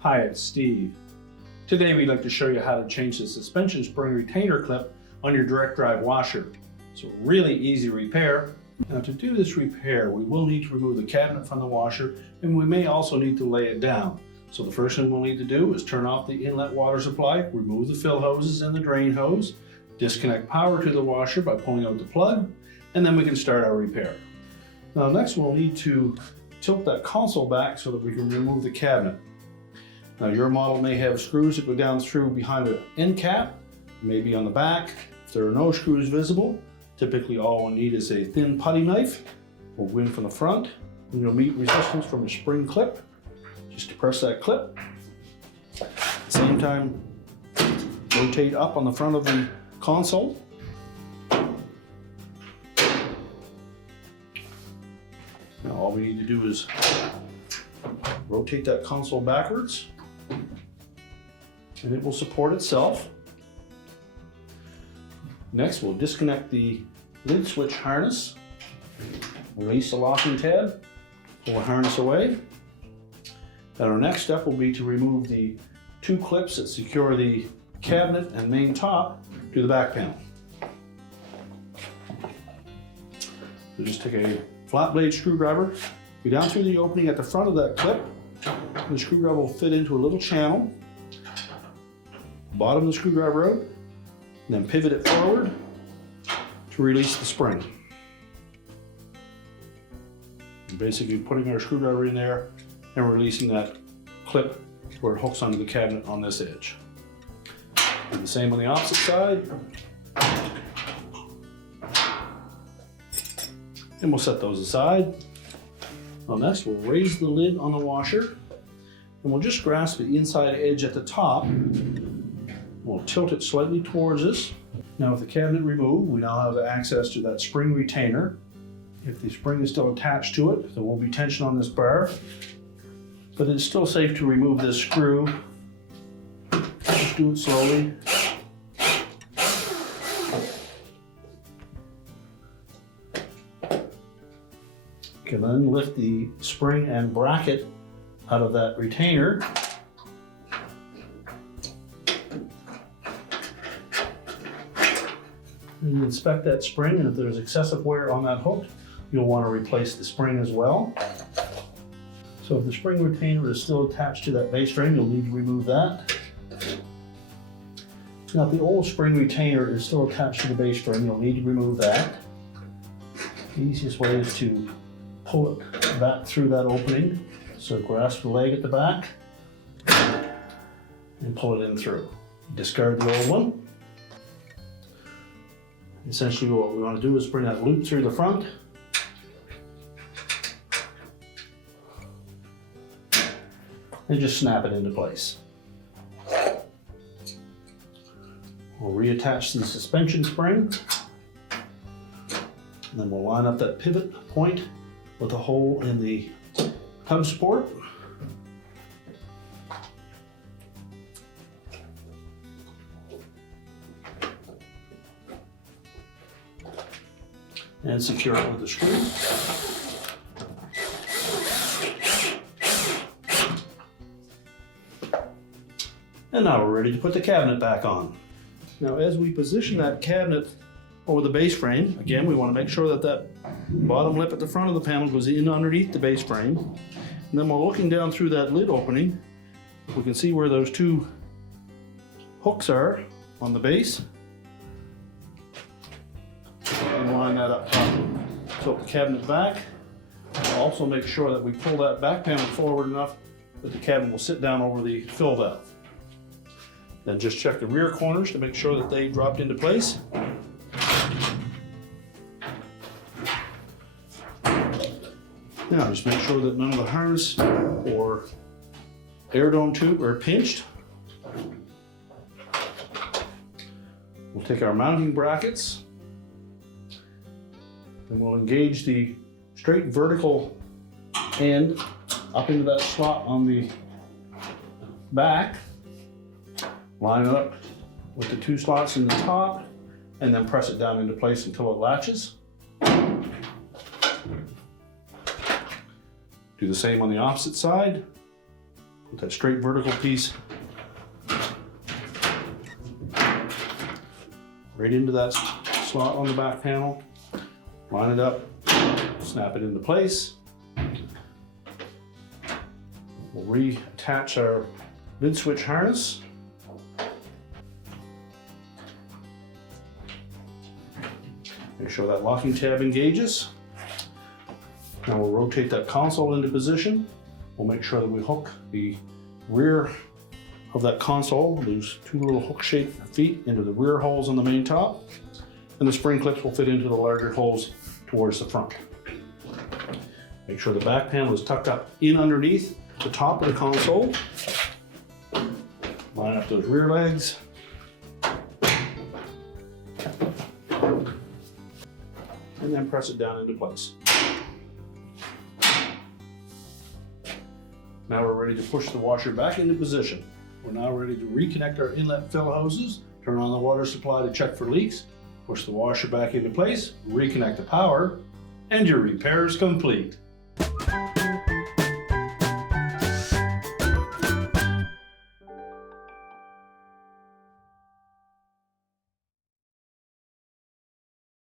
Hi, it's Steve. Today we'd like to show you how to change the suspension spring retainer clip on your direct drive washer. It's a really easy repair. Now to do this repair, we will need to remove the cabinet from the washer, and we may also need to lay it down. So the first thing we'll need to do is turn off the inlet water supply, remove the fill hoses and the drain hose, disconnect power to the washer by pulling out the plug, and then we can start our repair. Now next we'll need to tilt that console back so that we can remove the cabinet. Now your model may have screws that go down through behind the end cap, maybe on the back. If there are no screws visible, typically all we'll need is a thin putty knife. We'll go in from the front, and you'll meet resistance from a spring clip. Just depress that clip. At the same time, rotate up on the front of the console. Now all we need to do is rotate that console backwards, and it will support itself. Next, we'll disconnect the lid switch harness, release the locking tab, pull the harness away. And our next step will be to remove the two clips that secure the cabinet and main top to the back panel. So just take a flat blade screwdriver, go down through the opening at the front of that clip. The screwdriver will fit into a little channel. Bottom the screwdriver out, and then pivot it forward to release the spring. And basically putting our screwdriver in there and releasing that clip where it hooks onto the cabinet on this edge. And the same on the opposite side. And we'll set those aside. Well, next we'll raise the lid on the washer, and we'll just grasp the inside edge at the top. We'll tilt it slightly towards us. Now with the cabinet removed, we now have access to that spring retainer. If the spring is still attached to it, there will be tension on this bar, but it's still safe to remove this screw. Just do it slowly. You can then lift the spring and bracket out of that retainer. And you inspect that spring, and if there's excessive wear on that hook, you'll want to replace the spring as well. So if the spring retainer is still attached to that base frame, you'll need to remove that. Now if the old spring retainer is still attached to the base frame, you'll need to remove that. The easiest way is to pull it back through that opening. So grasp the leg at the back and pull it in through. Discard the old one. Essentially what we want to do is bring that loop through the front. And just snap it into place. We'll reattach the suspension spring. And then we'll line up that pivot point with a hole in the hub support. And secure it with a screw. And now we're ready to put the cabinet back on. Now as we position that cabinet over the base frame, again we want to make sure that that bottom lip at the front of the panel goes in underneath the base frame. And then while looking down through that lid opening, we can see where those two hooks are on the base. And line that up top. Tilt the cabinet back. Also make sure that we pull that back panel forward enough that the cabinet will sit down over the fill valve. Then just check the rear corners to make sure that they dropped into place. Now just make sure that none of the harness or air dome tube are pinched. We'll take our mounting brackets and we'll engage the straight vertical end up into that slot on the back. Line it up with the two slots in the top and then press it down into place until it latches. Do the same on the opposite side. Put that straight vertical piece right into that slot on the back panel. Line it up, snap it into place. We'll reattach our lid switch harness. Make sure that locking tab engages. Now we'll rotate that console into position. We'll make sure that we hook the rear of that console, those two little hook-shaped feet, into the rear holes on the main top. And the spring clips will fit into the larger holes towards the front. Make sure the back panel is tucked up in underneath the top of the console. Line up those rear legs. And then press it down into place. Now we're ready to push the washer back into position. We're now ready to reconnect our inlet fill hoses, turn on the water supply to check for leaks, push the washer back into place, reconnect the power, and your repair is complete.